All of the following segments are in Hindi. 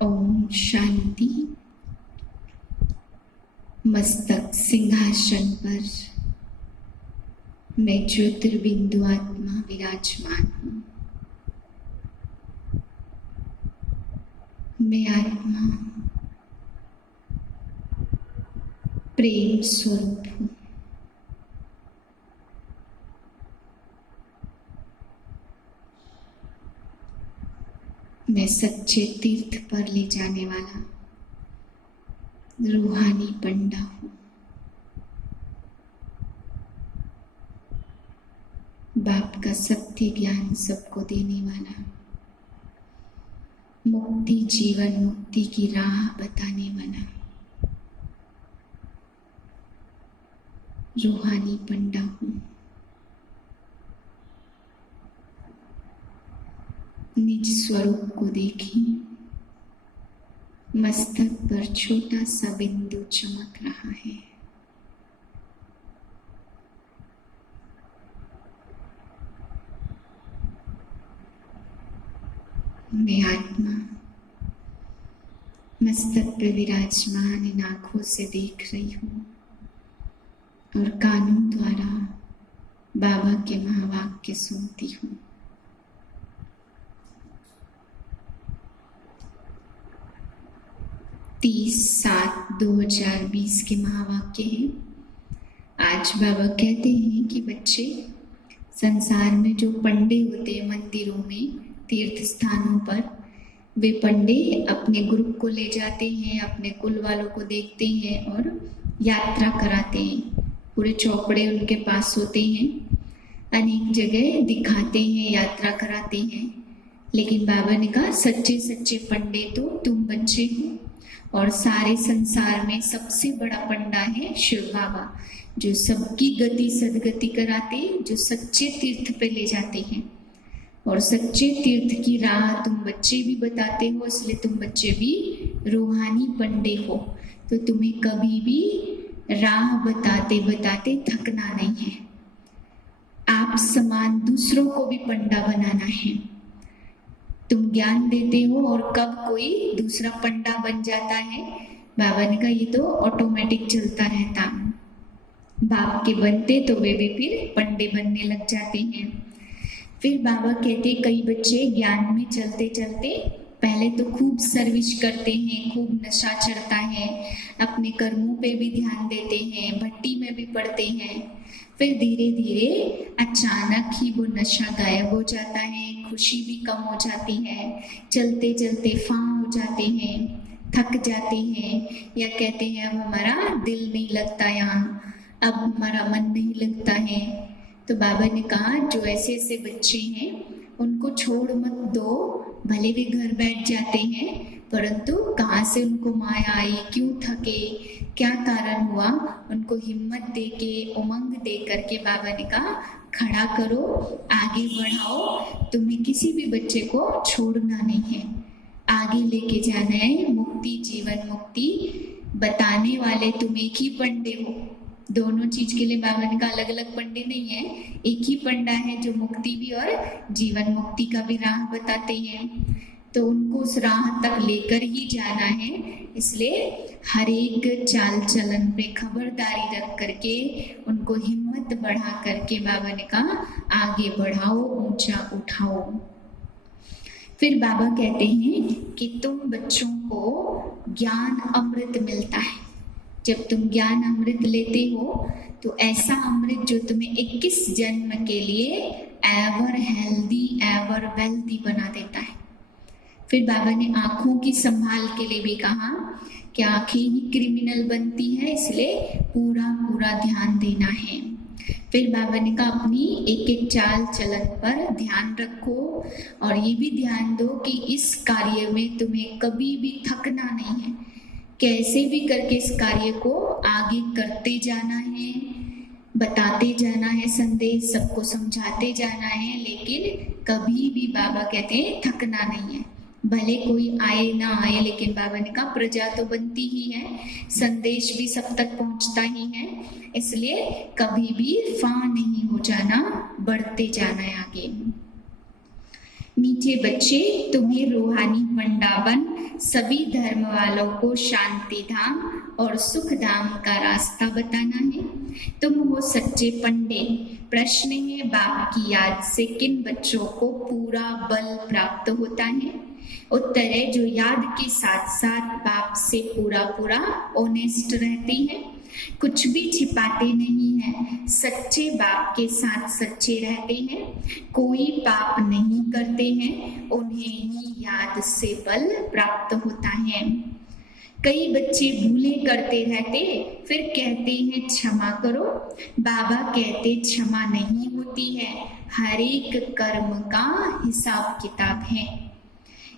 ओम शांति। मस्तक सिंहासन पर मैं ज्योतिर्बिंदु आत्मा विराजमान हूँ। मैं आत्मा प्रेम स्वरूप हूँ। मैं सच्चे तीर्थ पर ले जाने वाला रूहानी पंडा हूँ। बाप का सत्य ज्ञान सबको देने वाला, मुक्ति जीवन मुक्ति की राह बताने वाला रूहानी पंडा हूँ। निज स्वरूप को देखिए। मस्तक पर छोटा सा बिंदु चमक रहा है। मैं आत्मा मस्तक पर विराजमान इन आंखों से देख रही हूँ और कानों द्वारा बाबा के महावाक्य सुनती हूँ। 30/7/2020 के महावाक्य हैं। आज बाबा कहते हैं कि बच्चे, संसार में जो पंडे होते हैं मंदिरों में, तीर्थ स्थानों पर, वे पंडे अपने ग्रुप को ले जाते हैं, अपने कुल वालों को देखते हैं और यात्रा कराते हैं। पूरे चौपड़े उनके पास होते हैं, अनेक जगह दिखाते हैं, यात्रा कराते हैं। लेकिन बाबा ने कहा सच्चे सच्चे पंडे तो तुम बच्चे हो, और सारे संसार में सबसे बड़ा पंडा है शिव बाबा, जो सबकी गति सदगति कराते, जो सच्चे तीर्थ पे ले जाते हैं। और सच्चे तीर्थ की राह तुम बच्चे भी बताते हो, इसलिए तुम बच्चे भी रूहानी पंडे हो। तो तुम्हें कभी भी राह बताते बताते थकना नहीं है। आप समान दूसरों को भी पंडा बनाना है। तुम ज्ञान देते हो और कब कोई दूसरा पंडा बन जाता है, बाबा ने कहा ये तो ऑटोमेटिक चलता रहता। बाप के बनते तो वे भी फिर पंडे बनने लग जाते हैं। फिर बाबा कहते कई बच्चे ज्ञान में चलते चलते पहले तो खूब सर्विस करते हैं, खूब नशा चढ़ता है, अपने कर्मों पे भी ध्यान देते हैं, भट्टी में भी पढ़ते हैं। फिर धीरे धीरे अचानक ही वो नशा गायब हो जाता है, खुशी भी कम हो जाती है, चलते चलते फां हो जाते हैं, थक जाते हैं, या कहते हैं अब हमारा दिल नहीं लगता यहाँ, अब हमारा मन नहीं लगता है। तो बाबा ने कहा जो ऐसे ऐसे बच्चे हैं उनको छोड़ मत दो, भले वे घर बैठ जाते हैं, परंतु कहाँ से उनको माया आई, क्यों थके, क्या कारण हुआ, उनको हिम्मत दे के, उमंग दे करके बाबा ने कहा खड़ा करो, आगे बढ़ाओ। तुम्हें किसी भी बच्चे को छोड़ना नहीं है, आगे लेके जाना है। मुक्ति जीवन मुक्ति बताने वाले तुम एक ही पंडे हो। दोनों चीज के लिए बाबा ने कहा अलग अलग पंडे नहीं है, एक ही पंडा है जो मुक्ति भी और जीवन मुक्ति का भी राह बताते हैं। तो उनको उस राह तक लेकर ही जाना है, इसलिए हर एक चाल चलन पे खबरदारी रख करके उनको हिम्मत बढ़ा करके बाबा ने कहा आगे बढ़ाओ, ऊंचा उठाओ। फिर बाबा कहते हैं कि तुम बच्चों को ज्ञान अमृत मिलता है। जब तुम ज्ञान अमृत लेते हो तो ऐसा अमृत जो तुम्हें 21 जन्म के लिए एवर हेल्दी एवर वेल्दी बना देता है। फिर बाबा ने आंखों की संभाल के लिए भी कहा कि आंखें ही क्रिमिनल बनती है, इसलिए पूरा पूरा ध्यान देना है। फिर बाबा ने कहा अपनी एक एक चाल चलन पर ध्यान रखो और ये भी ध्यान दो कि इस कार्य में तुम्हें कभी भी थकना नहीं है, कैसे भी करके इस कार्य को आगे करते जाना है, बताते जाना है, संदेश सबको समझाते जाना है, लेकिन कभी भी बाबा कहते हैं थकना नहीं है। भले कोई आए ना आए, लेकिन बाबा ने कहा प्रजा तो बनती ही है, संदेश भी सब तक पहुंचता ही है, इसलिए कभी भी फां नहीं हो जाना, बढ़ते जाना है आगे। मीठे बच्चे, तुम्हें रूहानी पंडाबन सभी धर्म वालों को शांति धाम और सुख धाम का रास्ता बताना है। तुम हो सच्चे पंडे। प्रश्न है, बाप की याद से किन बच्चों को पूरा बल प्राप्त होता है? उत्तर है, जो याद के साथ साथ बाप से पूरा ऑनेस्ट रहते हैं, कुछ भी छिपाते नहीं हैं, सच्चे बाप के साथ सच्चे रहते हैं, कोई पाप नहीं करते हैं, उन्हें ही याद से बल प्राप्त होता है। कई बच्चे भूलें करते रहते फिर कहते हैं क्षमा करो। बाबा कहते क्षमा नहीं होती है, हर एक कर्म का हिसाब किताब है।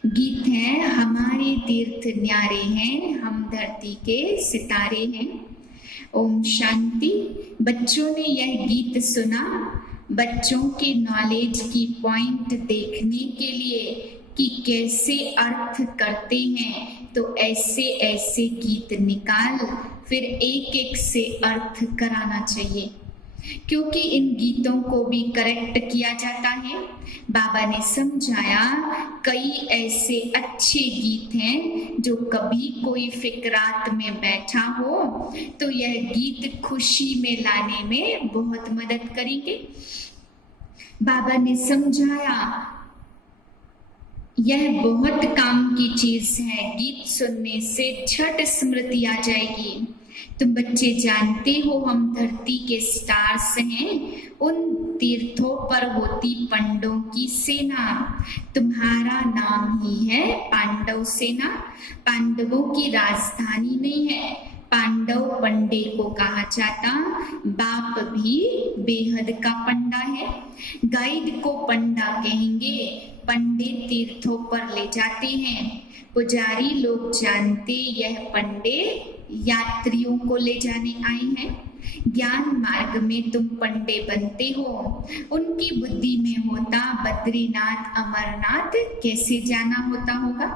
गीत है, हमारे तीर्थ न्यारे हैं, हम धरती के सितारे हैं। ओम शांति। बच्चों ने यह गीत सुना। बच्चों के नॉलेज की पॉइंट देखने के लिए कि कैसे अर्थ करते हैं, तो ऐसे ऐसे गीत निकाल फिर एक एक से अर्थ कराना चाहिए, क्योंकि इन गीतों को भी करेक्ट किया जाता है। बाबा ने समझाया, कई ऐसे अच्छे गीत हैं जो कभी कोई फिक्रात में बैठा हो तो यह गीत खुशी में लाने में बहुत मदद करेंगे। बाबा ने समझाया, यह बहुत काम की चीज है, गीत सुनने से झट स्मृति आ जाएगी। तुम बच्चे जानते हो हम धरती के स्टार्स हैं, उन तीर्थों पर होती पंडों की सेना। तुम्हारा नाम ही है पांडव सेना। पांडवों की राजधानी नहीं है, पांडव पंडे को कहा जाता। बाप भी बेहद का पंडा है, गाइड को पंडा कहेंगे। पंडे तीर्थों पर ले जाते हैं, पुजारी लोग जानते यह पंडे यात्रियों को ले जाने आए हैं। ज्ञान मार्ग में तुम पंडे बनते हो, उनकी बुद्धि में होता बद्रीनाथ अमरनाथ कैसे जाना होता होगा।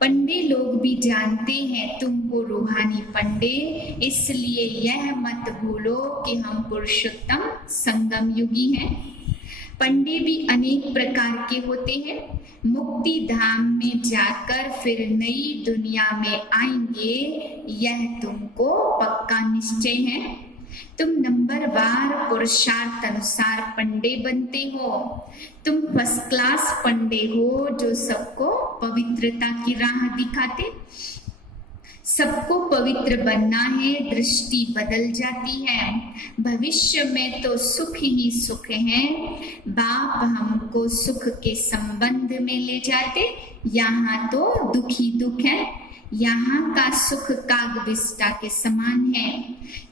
पंडे लोग भी जानते हैं तुम हो रूहानी पंडे, इसलिए यह मत भूलो कि हम पुरुषोत्तम संगम युगी हैं। पंडे भी अनेक प्रकार के होते हैं, मुक्ति धाम में जाकर फिर नई दुनिया में आएंगे, यह तुमको पक्का निश्चय है। तुम नंबरवार पुरुषार्थ अनुसार पंडे बनते हो। तुम फर्स्ट क्लास पंडे हो जो सबको पवित्रता की राह दिखाते। सबको पवित्र बनना है, दृष्टि बदल जाती है। भविष्य में तो सुख ही सुख है। बाप हमको सुख के संबंध में ले जाते, यहाँ तो दुख ही दुख है। यहाँ का सुख कागविष्टा के समान है।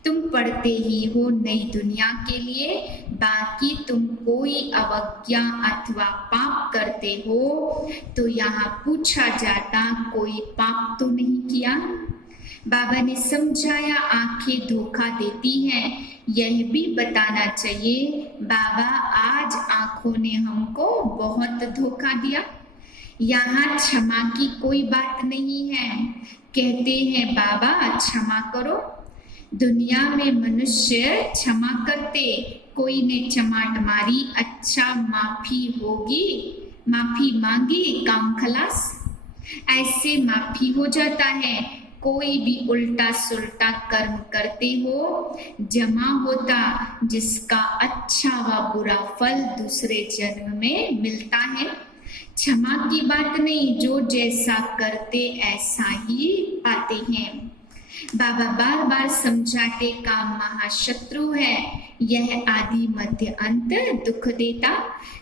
तुम पढ़ते ही हो नई दुनिया के लिए, बाकी तुम कोई अवज्ञा अथवा पाप करते हो तो यहाँ पूछा जाता कोई पाप तो नहीं किया। बाबा ने समझाया, आंखें धोखा देती हैं, यह भी बताना चाहिए बाबा आज आंखों ने हमको बहुत धोखा दिया। यहाँ क्षमा की कोई बात नहीं है। कहते हैं बाबा क्षमा करो। दुनिया में मनुष्य क्षमा करते, कोई ने चमाट मारी, अच्छा माफी होगी, माफी मांगी, काम खलास, ऐसे माफी हो जाता है। कोई भी उल्टा सुल्टा कर्म करते हो, जमा होता जिसका अच्छा व बुरा फल दूसरे जन्म में मिलता है। क्षमा की बात नहीं, जो जैसा करते ऐसा ही पाते हैं। बाबा बार बार समझाते काम महाशत्रु है, यह आदि मध्य अंत दुख देता।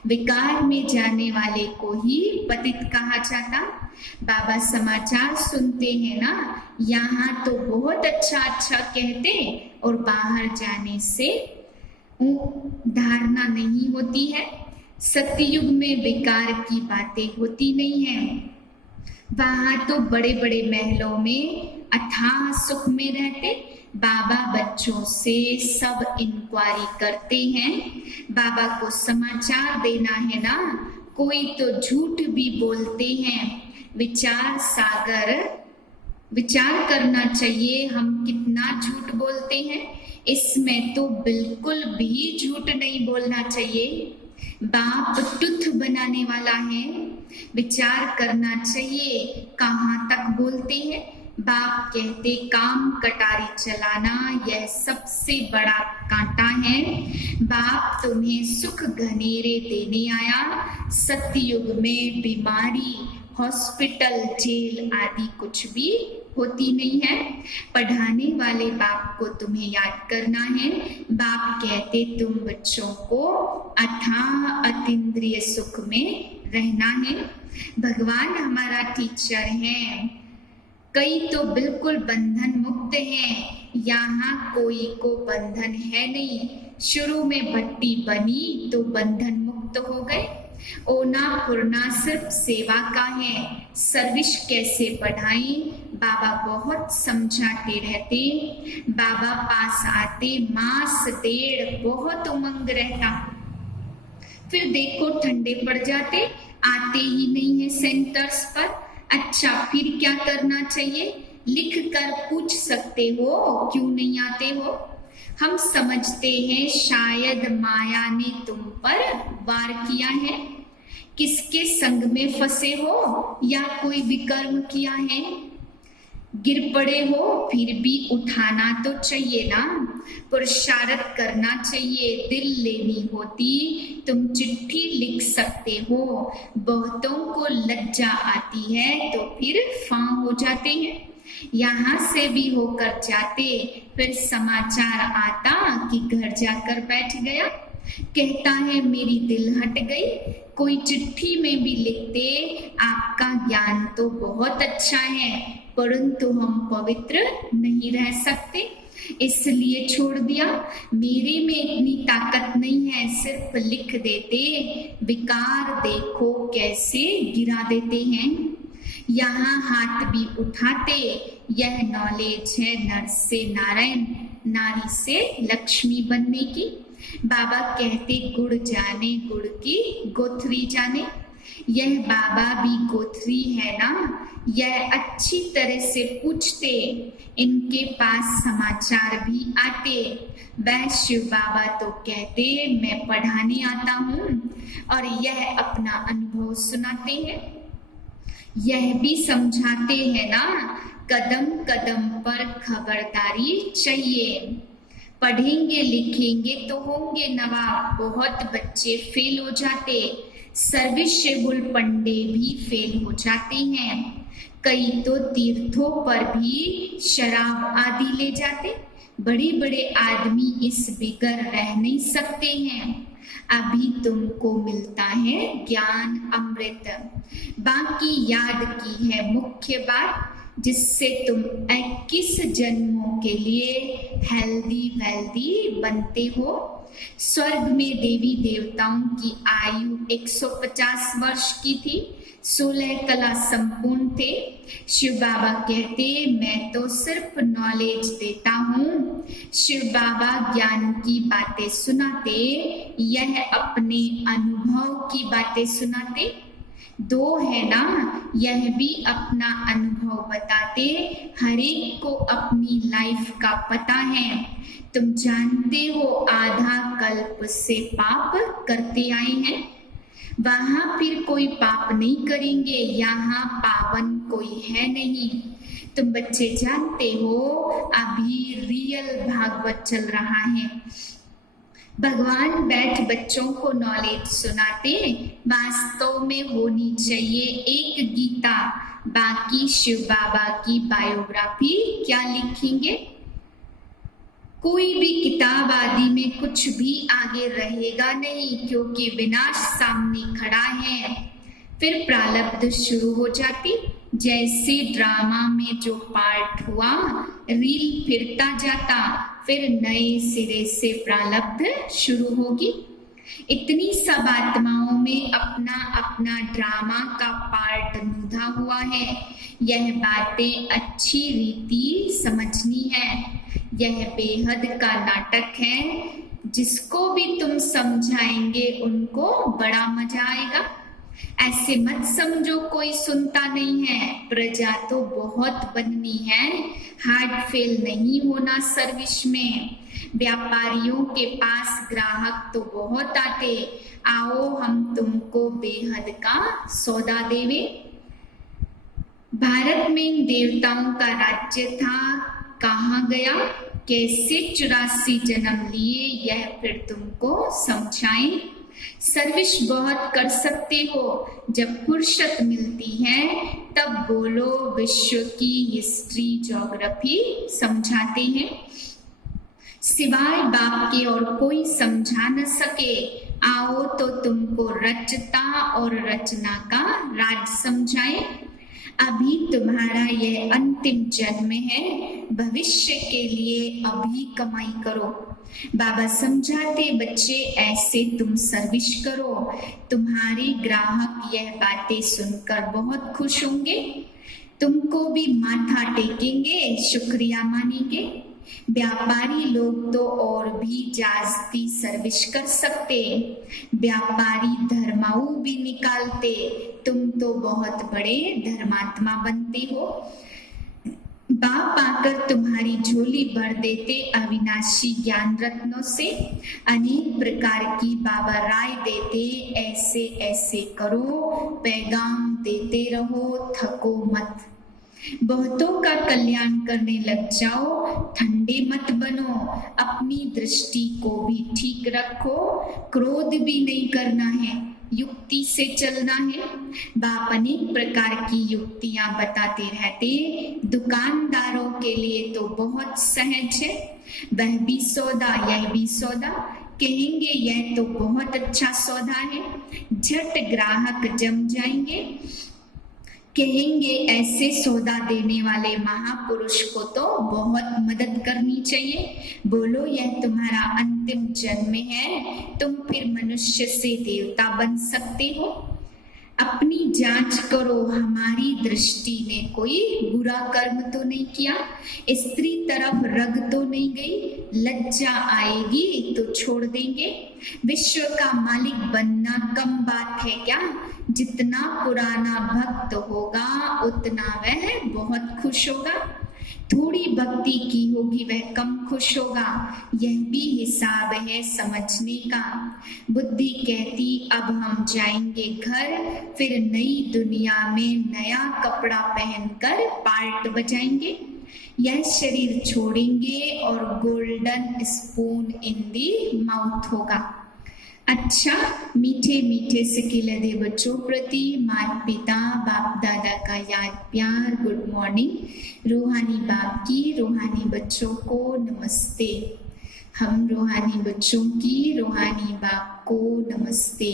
विकार में जाने वाले को ही पतित कहा जाता। बाबा समाचार सुनते हैं ना, यहाँ तो बहुत अच्छा अच्छा कहते और बाहर जाने से धारणा नहीं होती है। सतयुग में विकार की बातें होती नहीं है। वहां तो बड़े बड़े महलों में अथाह सुख में रहते। बाबा बच्चों से सब इंक्वायरी करते हैं। बाबा को समाचार देना है ना, कोई तो झूठ भी बोलते हैं। विचार सागर, विचार करना चाहिए हम कितना झूठ बोलते हैं। इसमें तो बिल्कुल भी झूठ नहीं बोलना चाहिए। बाप टुथ बनाने वाला है, विचार करना चाहिए कहाँ तक बोलते हैं। बाप कहते काम कटारी चलाना यह सबसे बड़ा कांटा है। बाप तुम्हें सुख घनेरे देने आया। सतयुग में बीमारी, हॉस्पिटल, जेल आदि कुछ भी होती नहीं है। पढ़ाने वाले बाप को तुम्हें याद करना है। बाप कहते तुम बच्चों को अथाह अतीन्द्रिय सुख में रहना है। भगवान हमारा टीचर है। कई तो बिल्कुल बंधन मुक्त हैं, यहाँ कोई को बंधन है नहीं। शुरू में भट्टी बनी तो बंधन मुक्त हो गए। ओना पुरना सिर्फ सेवा का है। सर्विस कैसे बढ़ाएं, बाबा बहुत समझाते रहते। बाबा पास आते मास डेढ़ बहुत उमंग रहता, फिर देखो ठंडे पड़ जाते, आते ही नहीं है सेंटर्स पर। अच्छा फिर क्या करना चाहिए? लिख कर पूछ सकते हो क्यों नहीं आते हो। हम समझते हैं शायद माया ने तुम पर वार किया है। किसके संग में फंसे हो या कोई विकर्म किया है? गिर पड़े हो फिर भी उठाना तो चाहिए ना। पुरुषार्थ करना चाहिए। दिल लेनी होती तुम चिट्ठी लिख सकते हो। बहुतों को लज्जा आती है तो फिर फां हो जाते हैं। यहाँ से भी होकर जाते, फिर समाचार आता कि घर जाकर बैठ गया। कहता है मेरी दिल हट गई। कोई चिट्ठी में भी लिखते आपका ज्ञान तो बहुत अच्छा है, परंतु हम पवित्र नहीं रह सकते, इसलिए छोड़ दिया। मेरे में इतनी ताकत नहीं है, सिर्फ लिख देते। विकार देखो कैसे गिरा देते हैं। यहाँ हाथ भी उठाते। यह नॉलेज है नर से नारायण, नारी से लक्ष्मी बनने की। बाबा कहते गुड़ जाने गुड़ की गोथरी जाने। यह बाबा भी गोथरी है ना, यह अच्छी तरह से पूछते। इनके पास समाचार भी आते। वह शिव बाबा तो कहते मैं पढ़ाने आता हूँ, और यह अपना अनुभव सुनाते हैं। यह भी समझाते हैं ना, कदम कदम पर खबरदारी चाहिए। पढ़ेंगे लिखेंगे तो होंगे नवाब। बहुत बच्चे फेल हो जाते। सर्विसेबल पंडे भी फेल हो जाते हैं। कई तो तीर्थों पर भी शराब आदि ले जाते। बड़े बड़े आदमी इस बिगर रह नहीं सकते हैं। अभी तुमको मिलता है ज्ञान अमृत। बाकी याद की है मुख्य बात, जिससे तुम 21 जन्मों के लिए हेल्दी वेल्दी बनते हो। स्वर्ग में देवी देवताओं की आयु 150 वर्ष की थी। 16 कला संपूर्ण थे। शिव बाबा कहते मैं तो सिर्फ नॉलेज देता हूँ। शिव बाबा ज्ञान की बातें सुनाते, यह अपने अनुभव की बातें सुनाते। दो है ना, यह भी अपना अनुभव बताते। हर एक को अपनी लाइफ का पता है। तुम जानते हो आधा कल्प से पाप करते आए हैं। वहां फिर कोई पाप नहीं करेंगे। यहाँ पावन कोई है नहीं। तुम बच्चे जानते हो अभी रियल भागवत चल रहा है। भगवान बैठ बच्चों को नॉलेज सुनाते। वास्तव में होनी चाहिए एक गीता। बाकी शिव बाबा की बायोग्राफी क्या लिखेंगे? कोई भी किताब आदि में कुछ भी आगे रहेगा नहीं, क्योंकि विनाश सामने खड़ा है। फिर प्रारब्ध शुरू हो जाती। जैसे ड्रामा में जो पार्ट हुआ, रील फिरता जाता, फिर नए सिरे से प्रारब्ध शुरू होगी। इतनी सब आत्माओं में अपना अपना ड्रामा का पार्ट नुधा हुआ है। यह बातें अच्छी रीति समझनी है। यह बेहद का नाटक है। जिसको भी तुम समझाएंगे उनको बड़ा मजा आएगा। ऐसे मत समझो कोई सुनता नहीं है। प्रजा तो बहुत बननी है, हार्ट फेल नहीं होना सर्विस में। व्यापारियों के पास ग्राहक तो बहुत आते, आओ हम तुमको बेहद का सौदा देवे। भारत में इन देवताओं का राज्य था, कहाँ गया, कैसे 84 जन्म लिए, यह फिर तुमको समझाएं। सर्विस बहुत कर सकते हो, जब फुर्सत मिलती है तब बोलो, विश्व की हिस्ट्री ज्योग्राफी समझाते हैं। सिवाय बाप के और कोई समझा न सके, आओ तो तुमको रचता और रचना का राज समझाए। अभी तुम्हारा यह अंतिम जन्म है, भविष्य के लिए अभी कमाई करो। बाबा समझाते, बच्चे ऐसे तुम सर्विस करो, तुम्हारे ग्राहक यह बातें सुनकर बहुत खुश होंगे, तुमको भी माथा टेकेंगे, शुक्रिया मानेंगे। व्यापारी लोग तो और भी जास्ती सर्विस कर सकते, व्यापारी धर्माऊ भी निकालते, तुम तो बहुत बड़े धर्मात्मा बनते हो। बाप आकर तुम्हारी झोली भर देते अविनाशी ज्ञान रत्नों से, अनेक प्रकार की बाबा राय देते, ऐसे ऐसे करो, पैगाम देते रहो, थको मत। बहुतों का कल्याण करने लग जाओ, ठंडे मत बनो, अपनी दृष्टि को भी ठीक रखो, क्रोध भी नहीं करना है, युक्ति से चलना है। बाप अनेक प्रकार की युक्तियां बताते रहते, दुकानदारों के लिए तो बहुत सहज है, वह भी सौदा यह भी सौदा, कहेंगे यह तो बहुत अच्छा सौदा है, झट ग्राहक जम जाएंगे, कहेंगे ऐसे सौदा देने वाले महापुरुष को तो बहुत मदद करनी चाहिए। बोलो यह तुम्हारा अंतिम जन्म है, तुम फिर मनुष्य से देवता बन सकते हो। अपनी जांच करो, हमारी दृष्टि ने कोई बुरा कर्म तो नहीं किया, स्त्री तरफ रग तो नहीं गई, लज्जा आएगी तो छोड़ देंगे। विश्व का मालिक बनना कम बात है क्या, जितना पुराना भक्त होगा उतना वह बहुत खुश होगा, थोड़ी भक्ति की होगी वह कम खुश होगा, यह भी हिसाब है समझने का। बुद्धि कहती अब हम जाएंगे घर, फिर नई दुनिया में नया कपड़ा पहनकर पार्ट बजाएंगे, यह शरीर छोड़ेंगे और golden spoon in the mouth होगा। अच्छा, मीठे मीठे सिकिलदे बच्चों प्रति माता पिता बाप दादा का याद प्यार, गुड मॉर्निंग। रूहानी बाप की रूहानी बच्चों को नमस्ते। हम रूहानी बच्चों की रूहानी बाप को नमस्ते।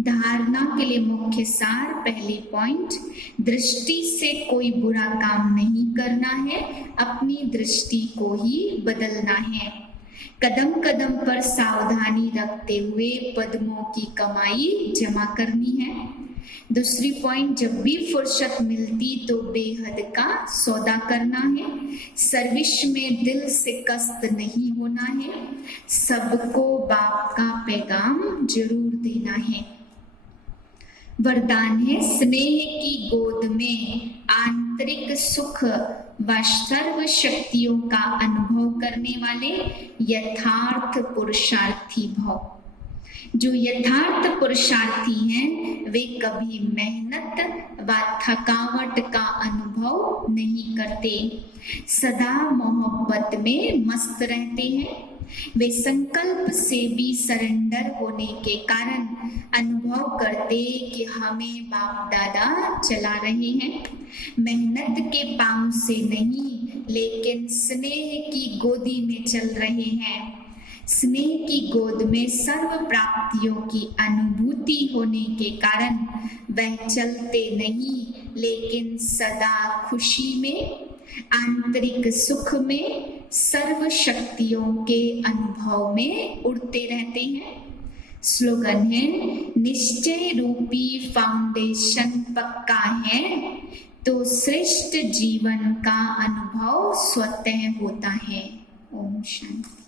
धारणा के लिए मुख्य सार, पहली पॉइंट, दृष्टि से कोई बुरा काम नहीं करना है, अपनी दृष्टि को ही बदलना है। कदम कदम पर सावधानी रखते हुए पद्मों की कमाई जमा करनी है। दूसरी पॉइंट, जब भी फुर्सत मिलती तो बेहद का सौदा करना है, सर्विस में दिल से कष्ट नहीं होना है, सबको बाप का पैगाम जरूर देना है। वरदान है, स्नेह की गोद में आंतरिक सुख व सर्व शक्तियों का अनुभव करने वाले यथार्थ पुरुषार्थी भव। जो यथार्थ पुरुषार्थी हैं वे कभी मेहनत व थकावट का अनुभव नहीं करते, सदा मोहब्बत में मस्त रहते हैं। वे संकल्प से भी सरेंडर होने के कारण अनुभव करते कि हमें बाप दादा चला रहे हैं, मेहनत के पांव से नहीं लेकिन स्नेह की गोदी में चल रहे हैं। स्नेह की गोद में सर्व प्राप्तियों की अनुभूति होने के कारण वह चलते नहीं लेकिन सदा खुशी में, आंतरिक सुख में, सर्व शक्तियों के अनुभव में उड़ते रहते हैं। स्लोगन है, निश्चय रूपी फाउंडेशन पक्का है तो श्रेष्ठ जीवन का अनुभव स्वतः होता है। ओम शांति।